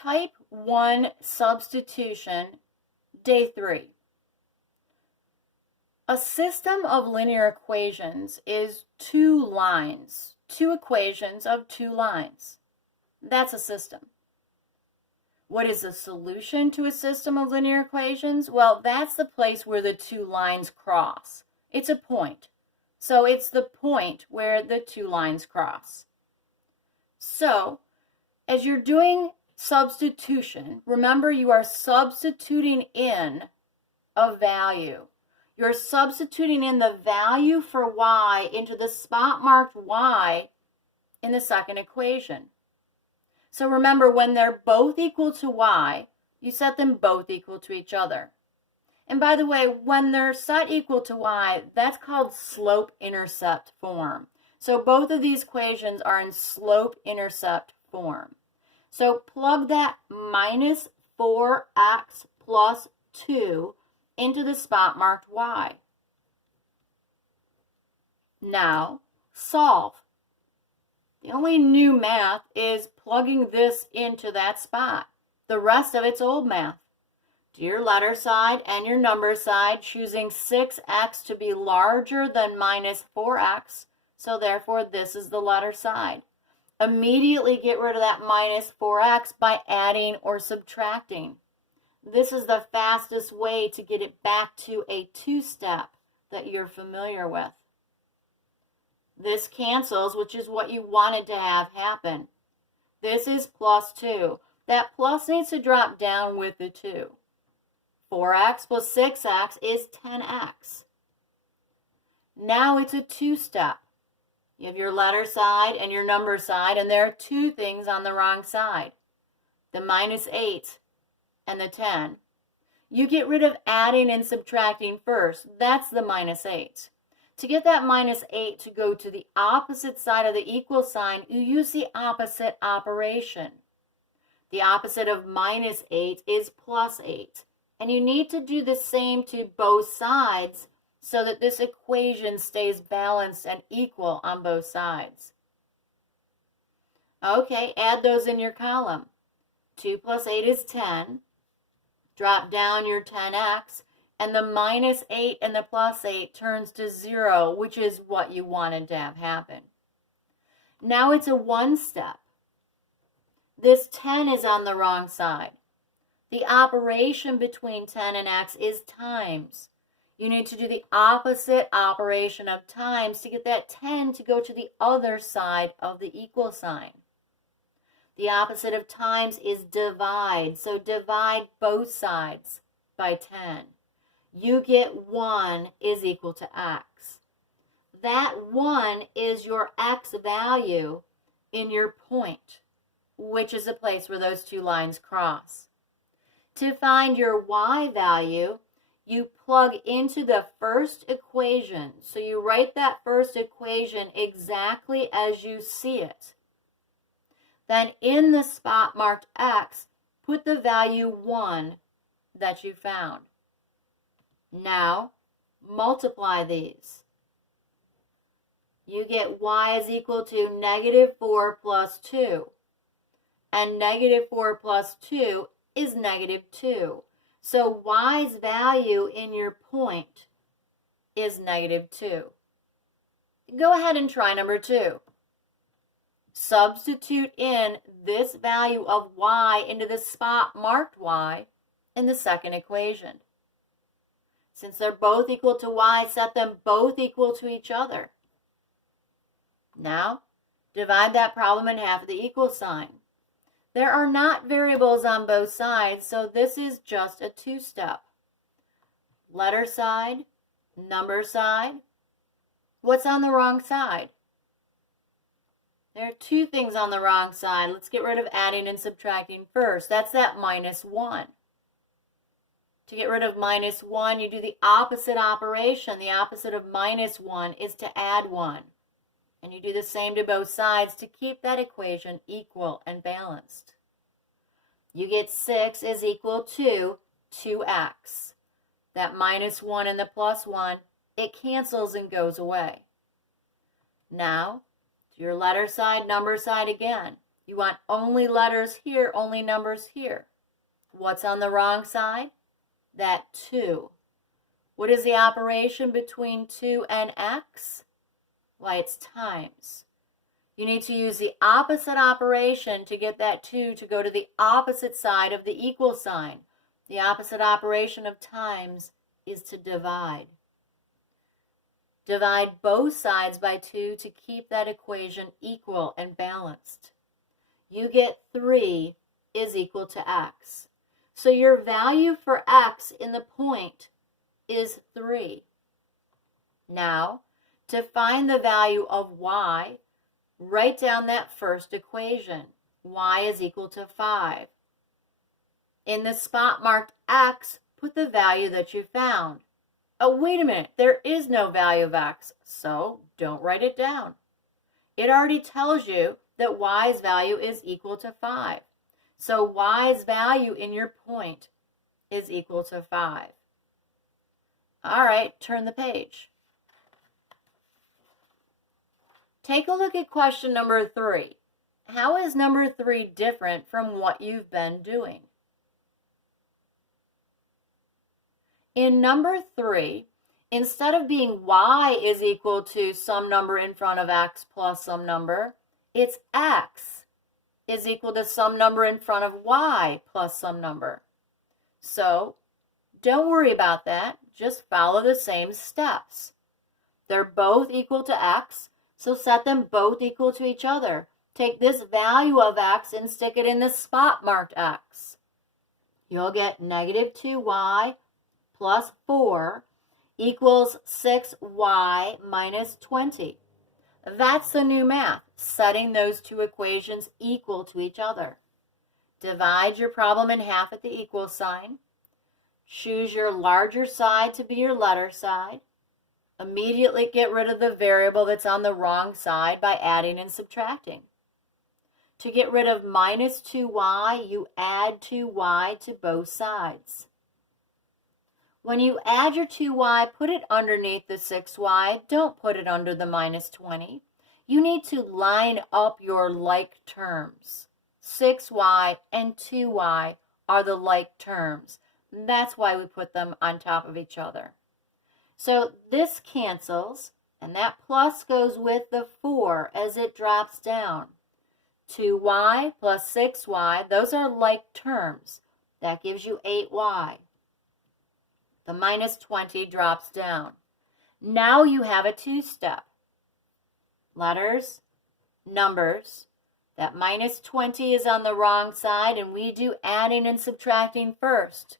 Type 1 substitution, day 3. A system of linear equations is two lines, two equations of two lines. That's a system. What is the solution to a system of linear equations? Well, that's the place where the two lines cross. It's a point. So it's the point where the two lines cross. So, as you're doing substitution, remember you are substituting in a value. You're substituting in the value for y into the spot marked y in the second equation. So remember, when they're both equal to y, you set them both equal to each other. And by the way, when they're set equal to y, that's called slope-intercept form. So both of these equations are in slope-intercept form. So plug that minus 4x plus 2 into the spot marked y. Now solve. The only new math is plugging this into that spot. The rest of it's old math. Do your letter side and your number side, choosing 6x to be larger than minus 4x, so therefore this is the letter side. Immediately get rid of that minus 4x by adding or subtracting. This is the fastest way to get it back to a two-step that you're familiar with. This cancels, which is what you wanted to have happen. This is plus 2. That plus needs to drop down with the 2. 4x plus 6x is 10x. Now it's a two-step. You have your letter side and your number side, and there are two things on the wrong side. The minus 8 and the 10. You get rid of adding and subtracting first. That's the minus 8. To get that minus 8 to go to the opposite side of the equal sign, you use the opposite operation. The opposite of minus 8 is plus 8. And you need to do the same to both sides so that this equation stays balanced and equal on both sides. Okay, add those in your column. 2 plus 8 is 10. Drop down your 10x, and the minus 8 and the plus 8 turns to 0, which is what you wanted to have happen. Now it's a one-step. This 10 is on the wrong side. The operation between 10 and x is times. You need to do the opposite operation of times to get that 10 to go to the other side of the equal sign. The opposite of times is divide, so divide both sides by 10. You get 1 is equal to x. That 1 is your x value in your point, which is the place where those two lines cross. To find your y value, you plug into the first equation. So you write that first equation exactly as you see it. Then in the spot marked x, put the value 1 that you found. Now, multiply these. You get y is equal to negative 4 plus 2. And negative 4 plus 2 is negative 2. So y's value in your point is negative 2. Go ahead and try number 2. Substitute in this value of y into the spot marked y in the second equation. Since they're both equal to y, set them both equal to each other. Now, divide that problem in half of the equal sign. There are not variables on both sides, so this is just a two-step. Letter side, number side. What's on the wrong side? There are two things on the wrong side. Let's get rid of adding and subtracting first. That's that minus 1. To get rid of minus 1, you do the opposite operation. The opposite of minus 1 is to add 1. And you do the same to both sides to keep that equation equal and balanced. You get 6 is equal to 2x. That minus 1 and the plus 1, it cancels and goes away. Now, to your letter side, number side again. You want only letters here, only numbers here. What's on the wrong side? That 2. What is the operation between 2 and x? Why, it's times. You need to use the opposite operation to get that 2 to go to the opposite side of the equal sign. The opposite operation of times is to divide. Divide both sides by 2 to keep that equation equal and balanced. You get 3 is equal to x. So your value for x in the point is 3. Now, to find the value of y, write down that first equation. Y is equal to 5. In the spot marked x, put the value that you found. Oh, wait a minute, there is no value of x, so don't write it down. It already tells you that y's value is equal to 5. So y's value in your point is equal to 5. All right, turn the page. Take a look at question number 3. How is number 3 different from what you've been doing? In number 3, instead of being y is equal to some number in front of x plus some number, it's x is equal to some number in front of y plus some number. So, don't worry about that. Just follow the same steps. They're both equal to x, so set them both equal to each other. Take this value of x and stick it in the spot marked x. You'll get negative 2y plus 4 equals 6y minus 20. That's the new math, setting those two equations equal to each other. Divide your problem in half at the equal sign. Choose your larger side to be your letter side. Immediately get rid of the variable that's on the wrong side by adding and subtracting. To get rid of minus 2y, you add 2y to both sides. When you add your 2y, put it underneath the 6y. Don't put it under the minus 20. You need to line up your like terms. 6y and 2y are the like terms. That's why we put them on top of each other. So this cancels, and that plus goes with the 4 as it drops down. 2y plus 6y, those are like terms. That gives you 8y. The minus 20 drops down. Now you have a two-step. Letters, numbers. That minus 20 is on the wrong side, and we do adding and subtracting first.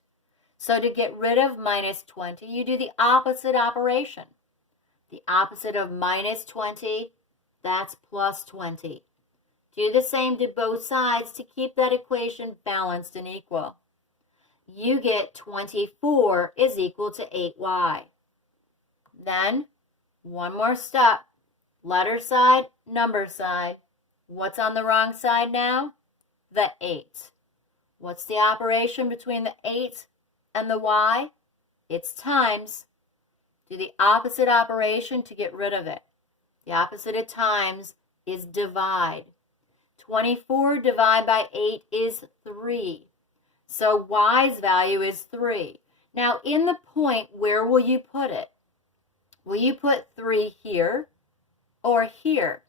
So to get rid of minus 20, you do the opposite operation. The opposite of minus 20, that's plus 20. Do the same to both sides to keep that equation balanced and equal. You get 24 is equal to 8y. Then, one more step. Letter side, number side. What's on the wrong side now? The 8. What's the operation between the 8 and the y? It's times. Do the opposite operation to get rid of it. The opposite of times is divide. 24 divided by 8 is 3. So y's value is 3. Now in the point, where will you put it? Will you put 3 here or here?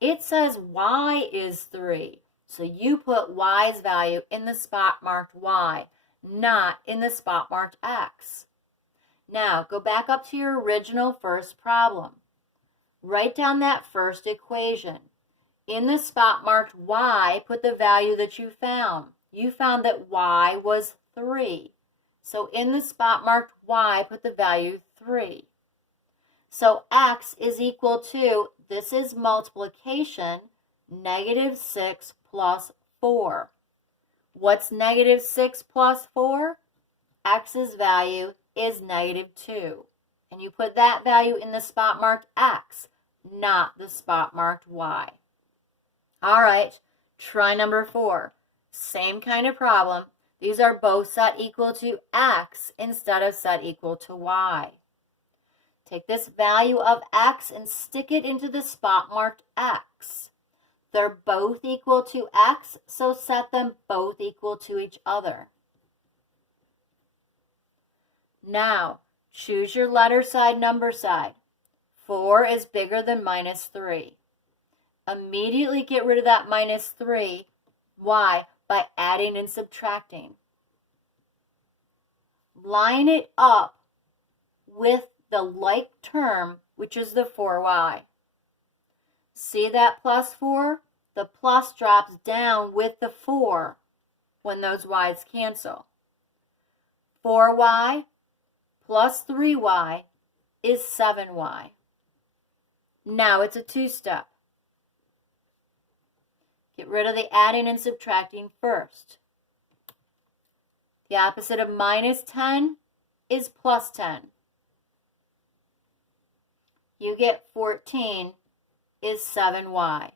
It says y is 3. So you put y's value in the spot marked y, not in the spot marked x. Now go back up to your original first problem. Write down that first equation. In the spot marked y, put the value that you found. You found that y was 3. So in the spot marked y, put the value 3. So x is equal to, this is multiplication, negative 6 plus 4. What's negative 6 plus 4? X's value is negative 2. And you put that value in the spot marked x, not the spot marked y. All right, try number 4. Same kind of problem. These are both set equal to x instead of set equal to y. Take this value of x and stick it into the spot marked x. They're both equal to x, so set them both equal to each other. Now, choose your letter side, number side. 4 is bigger than minus 3. Immediately get rid of that minus 3. Why? By adding and subtracting. Line it up with the like term, which is the 4y. See that plus 4? The plus drops down with the 4 when those y's cancel. 4y plus 3y is 7y. Now it's a two-step. Get rid of the adding and subtracting first. The opposite of minus 10 is plus 10. You get 14 is 7y.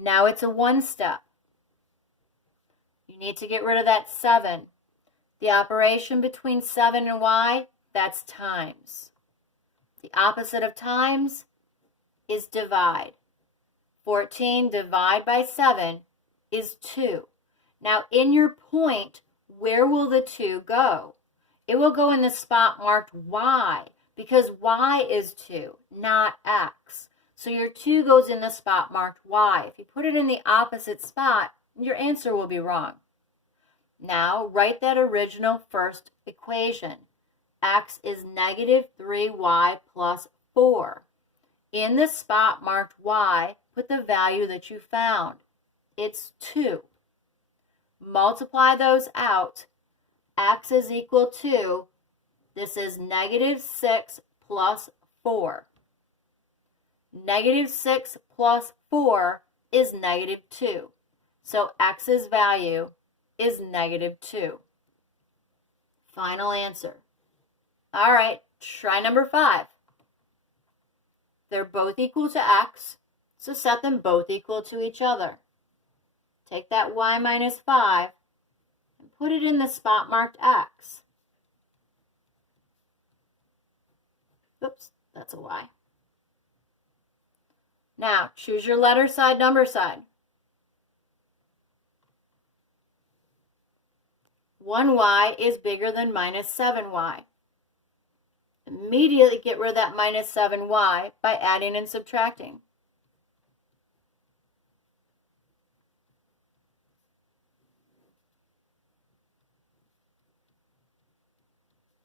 Now it's a one-step. You need to get rid of that 7. The operation between 7 and y, that's times. The opposite of times is divide. 14 divided by 7 is 2. Now in your point, where will the 2 go? It will go in the spot marked y, because y is 2, not x. So your 2 goes in the spot marked y. If you put it in the opposite spot, your answer will be wrong. Now write that original first equation. X is negative 3y plus 4. In the spot marked y, put the value that you found. It's 2. Multiply those out. X is equal to, this is negative 6 plus 4. Negative 6 plus 4 is negative 2. So x's value is negative 2. Final answer. All right, try number 5. They're both equal to x, so set them both equal to each other. Take that y minus 5 and put it in the spot marked x. Oops, that's a y. Now, choose your letter side, number side. 1y is bigger than minus 7y. Immediately get rid of that minus 7y by adding and subtracting.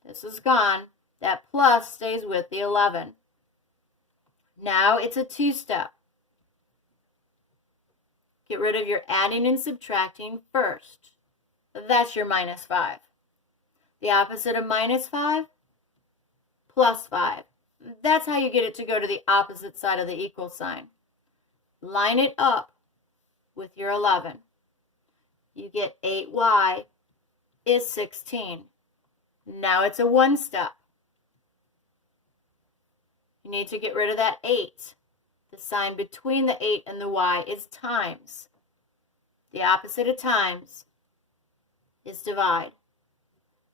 This is gone. That plus stays with the 11. Now it's a two-step. Get rid of your adding and subtracting first. That's your minus 5. The opposite of minus 5? Plus 5. That's how you get it to go to the opposite side of the equal sign. Line it up with your 11. You get 8y is 16. Now it's a one-step. You need to get rid of that 8. The sign between the 8 and the y is times. The opposite of times is divide.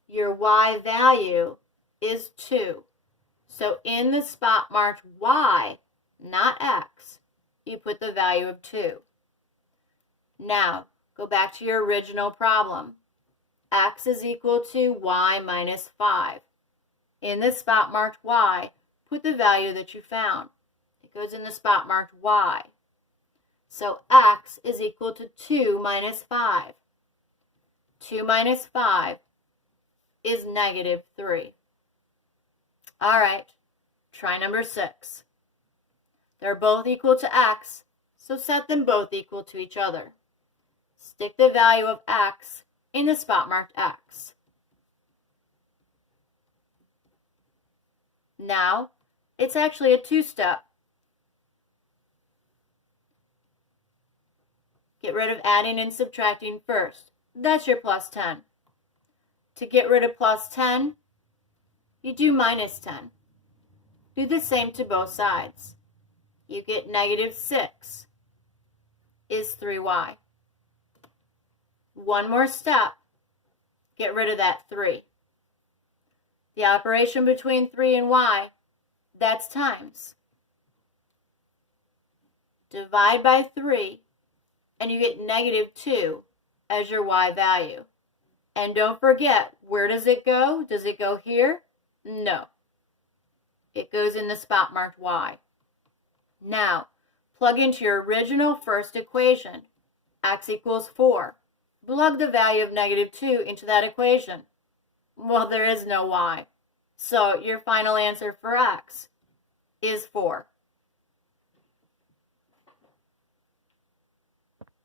Your y value is 2. So in the spot marked y, not x, you put the value of 2. Now, go back to your original problem. X is equal to y minus 5. In the spot marked y, put the value that you found. It goes in the spot marked y. So x is equal to 2 minus 5. 2 minus 5 is negative 3. All right, try number 6. They're both equal to x, so set them both equal to each other. Stick the value of x in the spot marked x. Now, it's actually a two-step. Get rid of adding and subtracting first. That's your plus 10. To get rid of plus 10, you do minus 10. Do the same to both sides. You get negative 6 is 3y. One more step. Get rid of that 3. The operation between 3 and y, that's times. divide by 3, and you get negative 2 as your y value. And don't forget, where does it go? Does it go here? No. It goes in the spot marked y. Now, plug into your original first equation, x equals 4. Plug the value of negative 2 into that equation. Well, there is no y. So your final answer for x is 4.